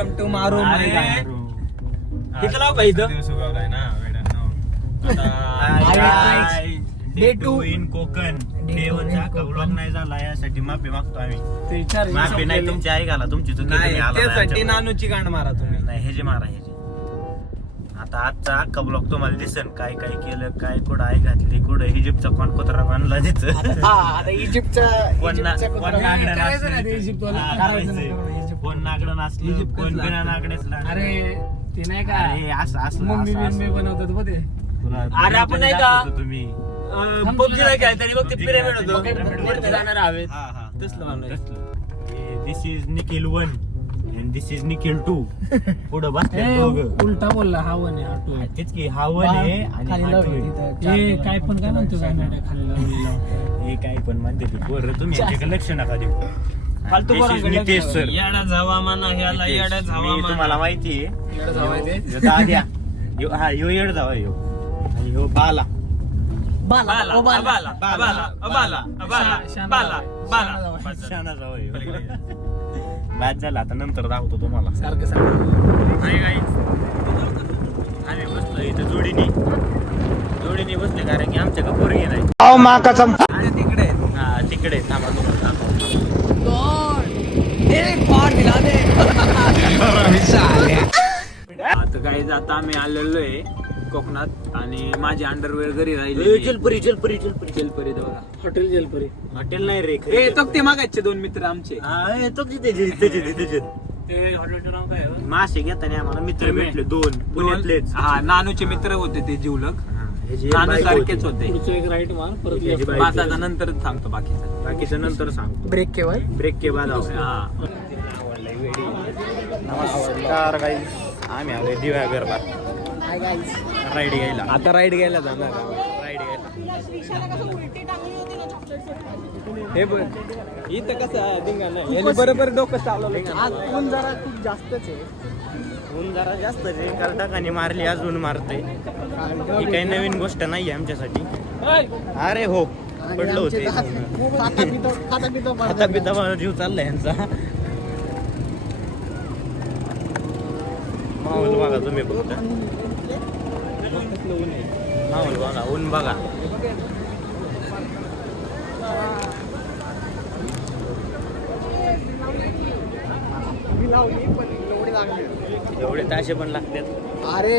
Welcome to मारू इथं लाव का इथं Day two इन कोकण देवचा ब्लॉग नाही झाला यासाठी माफी मागतो आम्ही. माफी नाही तुमची आई घाला, तुमची चुकी तुम्ही आला नाही त्यासाठी आमच्याकडे. नानूची गांड मारा तुम्ही. नाही हे जे मारा हे जे. आता आजचा अख्खा ब्लॉग तुम्हाला दिसन काय काय केलं, काय कुठं आई घातली, कुठं इजिप्तचा कोण कुत्रा बांधला तिथं. आता इजिप्तचा कोण नागडं करायचं नाही ते इजिप्तवालं. करायचं नाही, नाचलं, कोण नागडं नाचलं, इजिप्त कोण कसलं? बिना नागड्याचला. अरे ते नाही का अरे असं असं मम्मी असं- बिम्मी असं. बनवतात बघ ते तुला- अरे आपण नाही का? दाखवतो तुम्ही पबजीला खेळताना बघ ते पिरामिड होतं वरती जाणार हवेत. हा हा तसलं मानलंय. This is Nikhil 1 and this is Nikhil 2. पुढं बसले ए, दोघं. उलटा बोलला हा वन आहे हा टू आहे. तेच की हा 1 आहे आणि खाली हा लाव 2 आहे. तिथं. हे काय पण काय म्हणतो काय नाही खाली लावलेला. हे काय पण म्हणते ते पोरं तुम्ही याच्याकडे लक्ष नका देऊ. फालतू This is पोरांकडे नितेश लक्ष सर. नाही. येडाच हवा म्हणा ह्याला येडाच हवा मी तुम्हाला म्हणा. माहिती इकडं जाऊ आहे ते. आहे दाद्या हा यो येड जावा ह्यो आणि ह्यो बाला बाला ओ बाला बाला बाला बाला बाला बाला बाला शाना जावा ह्यो. बाद झाला आता नंतर दाखवतो तुम्हाला. सारखं सारखं हाय गाईज, आम्ही बसलो इथं जोडीने बसले कारण की आमच्या का पोरगी नाही. आणि तिकडे आहेत. हा तिकडे थांबा तुम्हाला दाखवतो. आता काही आता आम्ही आलेलो आहे कोकणात आणि माझी अंडरवेअर घरी ए, राहिली. जलपरी जलपरी बघा. हॉटेल जेलपरी. हॉटेल नाही रे ए तो ते मागायचे दोन मित्र आमचे. हा, तो तिथे ते हॉटेलचं नाव काय आहे? मासे घेताना आम्हाला मित्र भेटले दोन पुण्यातलेच. हा नानूचे मित्र होते ते जीवलग. हा, ह्याची एक नानू बायको सारखेच होती. होते. पुढचं एक राईट मार परत ह्याची left. बायको पाच होती. नंतर सांगतो बाकीचं. बाकीचं नंतर सांगतो. ब्रेक केव्हा ब्रेक के बाद आओ. हा. नमस्कार गाईज, आम्ही आलोय दिव्यागरला राईड घ्यायला. आता राईड घ्यायला जाणार. राईड घ्यायला हे बघ इथं कसं धिंगाणा आहे. यांनी बरोबर डोकं चालवलं. आज ऊन जरा खूप जास्तच आहे. ऊन जरा जास्त आहे, कर्टकाने मारली अजून मारते. ही काही नवीन गोष्ट नाहीये आमच्यासाठी. अरे हो पडलो होते आता पिता मला जीव चाललाय यांचा. माहोल बघा तुम्ही फक्त माहोल बघा, ऊन बघा. एवढे ताशे पण लागतात. अरे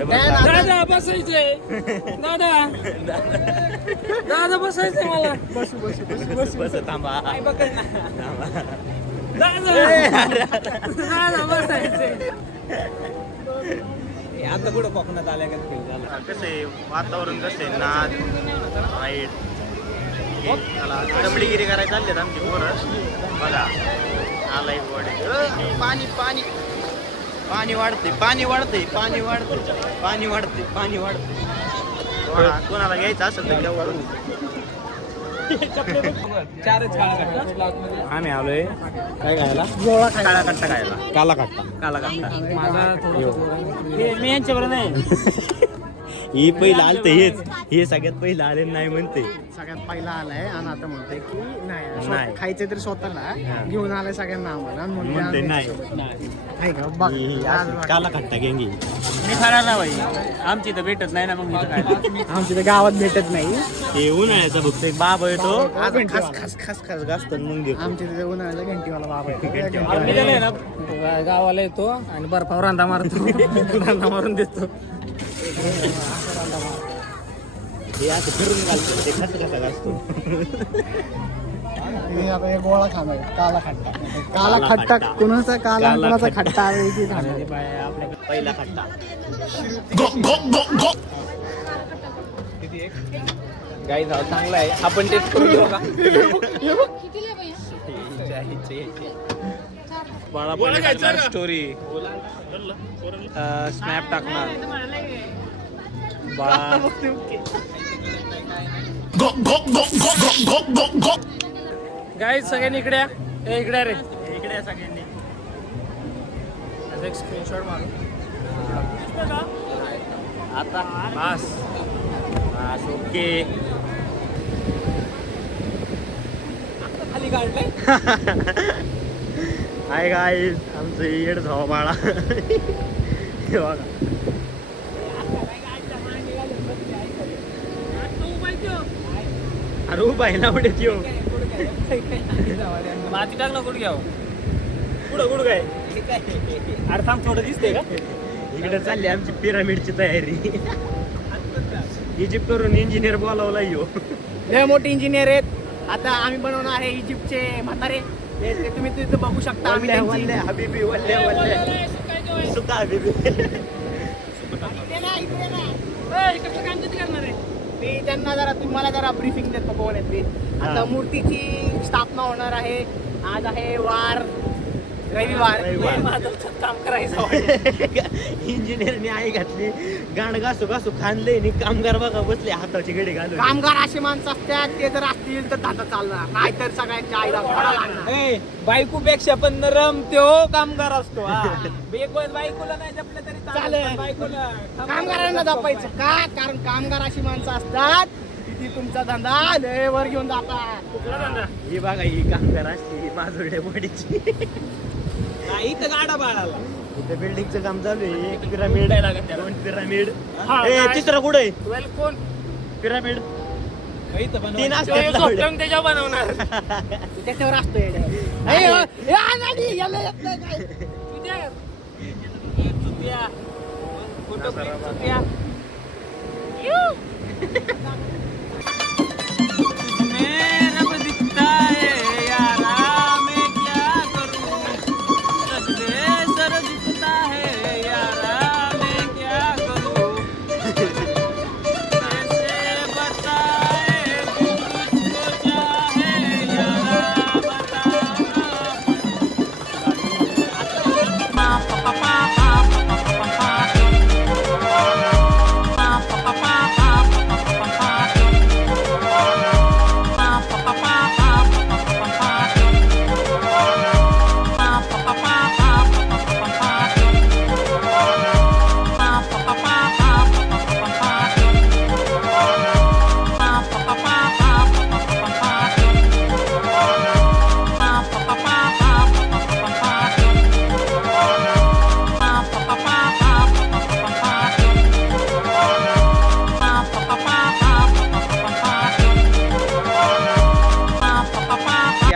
दादा बसायचे दादा दादा बसायचे मला. बस थांबा थांबा. दादा बसायचे. आता कुठं कोकणात आल्या का झालं. कसं आहे वातावरण, कसं आहे नाद वाईट. त्याला दमडीगिरी करायला चाललेत आमची पोरं. बघा आलाय वडे. पाणी पाणी पाणी वाढते पाणी वाढते पाणी वाढते पाणी वाढते पाणी वाढते. कोणाला घ्यायचं असेल तर तेवढं. चारच काळा आम्ही आलोय काय खायला? काळा कट्टा खायला. काला कट्टा. काला कट्टा. माझा थोडं मी यांच्याबरोबर नाही. ही पहिलं आलं हेच, हे सगळ्यात पहिलं आले नाही म्हणते. सगळ्यात पहिला आलाय आणि आता म्हणतोय की नाही. नाही खायचं तरी स्वतःला घेऊन आलाय सगळ्यांना आम्हाला आणि म्हणतोय म्हणते आम्ही नाही. आहे का बघ ही आज अशी बघ. काला कट्टा गेंगी. मी खाणार ना भाई. आमची तर भेटत नाही ना मग मी तर काय. आमच्या इथे गावात भेटत नाही. हे उन्हाळ्याचा फक्त एक बाबा येतो आज खास खास खास खास गास्त मग घेतो. आमच्या तिथे उन्हाळ्याचा घंटीवाला बाबा आम्ही तर नाही ना. येतो गावाला येतो आणि बर्फावर रांधा मारतो रांधा मारून देतो. हे असं फिरून घालतो ते खास कसा गाजतो. हे आता हे गोळा खाणार काला खट्टा. काला खट्टा खट्टा. कुणाचा काला काला कुणाचा खट्टा. खट्टा आहे की खाणार. आपल्याकडे पहिला खट्टा. गाई जाऊ चांगला आहे. आपण टेस्ट करून घेऊ का? बाळा स्टोरी स्नॅप टाकणार. बाळा गाईज सगळ्यांनी इकडे या. ए, इकडे या रे. इकडे या सगळ्यांनी. त्याचा एक स्क्रीनशॉट मारू. आता बस बस ओके. खाली काढलंय. हाय गाईज, आम्ही आमचं येड झावा बाळा हे बघा अरे उभा आहे ना पुढे त्यो माती टाक ना कुठे घ्यावं कुठं काय अरे थांब थोडं दिसते का इकडे चालली आमची पिरामिडची तयारी इजिप्त वरून इंजिनियर बोलावला येऊ लय मोठे इंजिनियर आहेत. आता आम्ही बनवणार आहे इजिप्तचे म्हातारे. ते तुम्ही तिथं बघू शकता. आम्ही वल्ले त्यांची- वल्ले हबीबी वल्ले वल्ले सुका हबीबी इकडे ना. मी त्यांना जरा तुम्हाला जरा ब्रीफिंग देतो कोण आहेत ते. आता मूर्तीची स्थापना होणार आहे. आज आहे वार रविवार. रविवार. काम करायचं इंजिनियरने आई घातली गाण घासू घासू खाणले आणि कामगार बघा बसले हाताची गडी घालून कामगार असे माणसं असतात ते जर असतील तर धंदा चालणार नाही तर सगळ्यांच्या आईला घोडा लागणार. बायकोपेक्षा पण नरम त्यो कामगार असतो बायकोला नाही जपलं तरी चालेल. बायकोला कामगारांना जपायचं का? कारण कामगार अशी माणसं असतात की तुमचा धंदा लय वर घेऊन जातात. ही बघा ही कामगार असली माजुरड्या बॉडीची इथं गाडा बाळाला इथं बिल्डिंगचं काम चालू आहे. एक पिरामिड दोन पिरामिड हा, ए काय? तिसरं कुठं आहे ट्वेल्व कोण पिरामिड इथं पण तीन असतात लावले. त्याच्या बनवणार त्याच्यावर असतो येडे. ए, ए, अनाडी, याला येत नाही काय. फोटो रब दिखता है यारा मैं क्या करूं सर दिखता है यारा मैं क्या करूं कैसे बताए तुझको चाहे यारा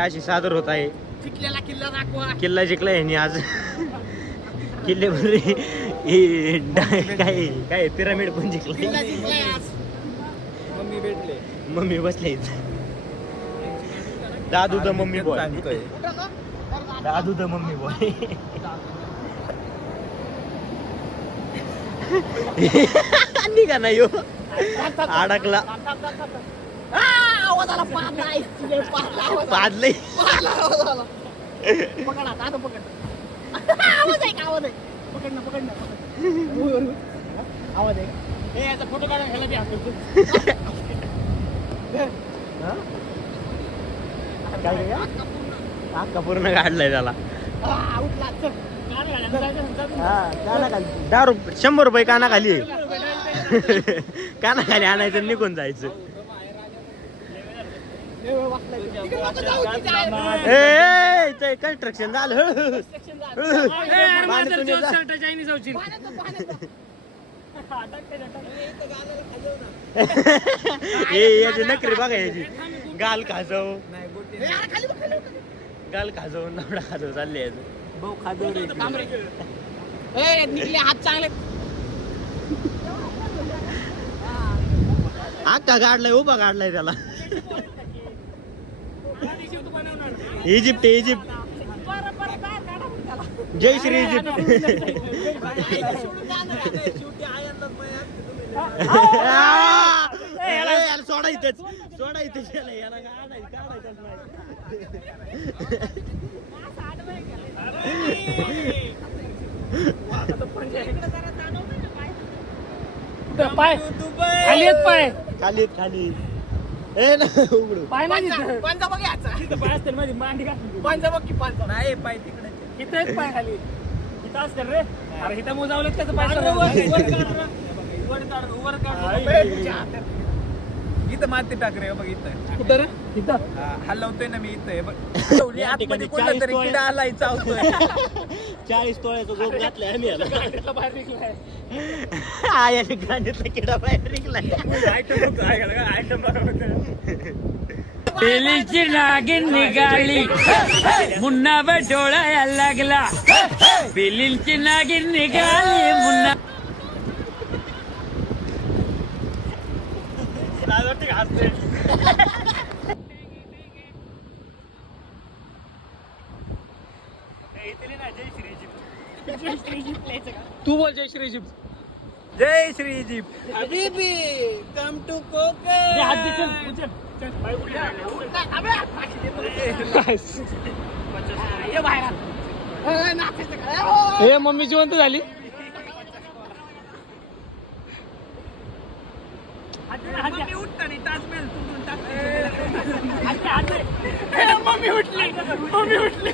अशी सादर होत आहे. जिंकलेला किल्ला दाखवा. किल्ला जिंकला यांनी आज किल्ल्यावर काय काय पिरामिड पण किल्ला जिंकला जिंकलाय आज. मम्मी भेटले मम्मी बसले इथं. दादू द मम्मी बॉय दादू द मम्मी बॉय निघा नाही हो अडकला आ, आवाज आला, पाडला, इकडे पाडला, आवाज आला. पाडलंय पाडला, आवाज आला. पकड आता पकड. आवाज आहे का? आवाज आहे. पकड ना पकड ना पकड. आवाज आहे. ए याचा फोटो काढा, ह्याला द्या. अक्का पूर्ण काढलाय त्याला आ, उठला, चल. काढा, काढा, काढा. दारू 100 रुपये काना खाली काना खाली आणायचं निघून जायचं. ए, वाचलाय. तिकडे नको जाऊ, तिथे आहे. ए कन्स्ट्रक्शन झालं पाण्यातून येतं. पाण्याचं, पाण्याचं. याची नकरी बघा याची गाल खाजव ए, अरे, खाली बघ, खाली बघ. गाल खाजव नवडा खाजव चालले याचं. भाऊ खादो रे थांब रे. ए, निघले हात चांगले. अक्का काढलाय उभा काढलाय त्याला. इजिप्त इजिप्त जय श्री इजिप्त सोडायचंच सोडायचं याला काढायचंच पाय खाली येत पाय खाली खाली ए ना उघडू पाय नाही तिथं. पंजा बघ याचा. तिथं पाय असते माझी मांडी घातली पंजा बघ की पंजा. नाही पाय तिकडे इथं एक पाय खाली इथं असतं रे अरे इथं मोजावलं त्याचं पाय वर काढ इथं माती टाक रे बघ इथं कुठं रे इथं हलवतोय ना मी इथं हे बघ या ठिकाणी कोणता तरी 40 किडा आलाय चावतोय 40 तोळ्याचं गोप घातलंय आम्ही याला. गाण्यातला बाहेर निघलाय. हा याने गाण्यातला किडा बाहेर निघलाय. पिलीची नागिन निघाली मुन्नावर डोळायला लागला पिलीची नागिन निघाली मुन्ना तू बोल जय श्री इजिप्त. जय श्री इजिप्त. हबीबी कम टू कोकण. हात दे, चल, उचल. ये बाहेर आण. नाचायचं का? हे मम्मी जिवंत झाली. मम्मी उठली. मम्मी उठली.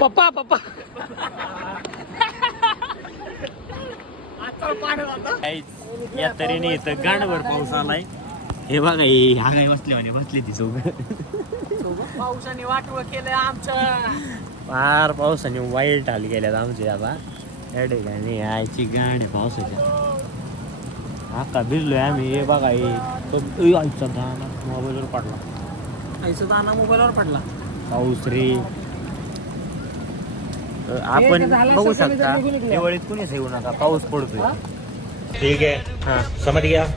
पप्पा पप्पा या तऱ्हेने इथं गाणभर पाऊस आलाय. हे बघा हे हा काय बसले ती सोबत. पावसाने वाटवं केलं आमचं. फार पावसाने वाईट हाल गेल्यात आमचे आता या ठिकाणी यायची गाडी पावसाच्या. आता भिजलोय आम्ही. हे बघा हे आईचा दाना मोबाईलवर पडला. आईचा दाना मोबाईलवर पडला. पाऊस रे. आपण बघू शकता दिवाळीत कुणीच येऊ नका पाऊस पडतोय. ठीक आहे. हा समज घ्या.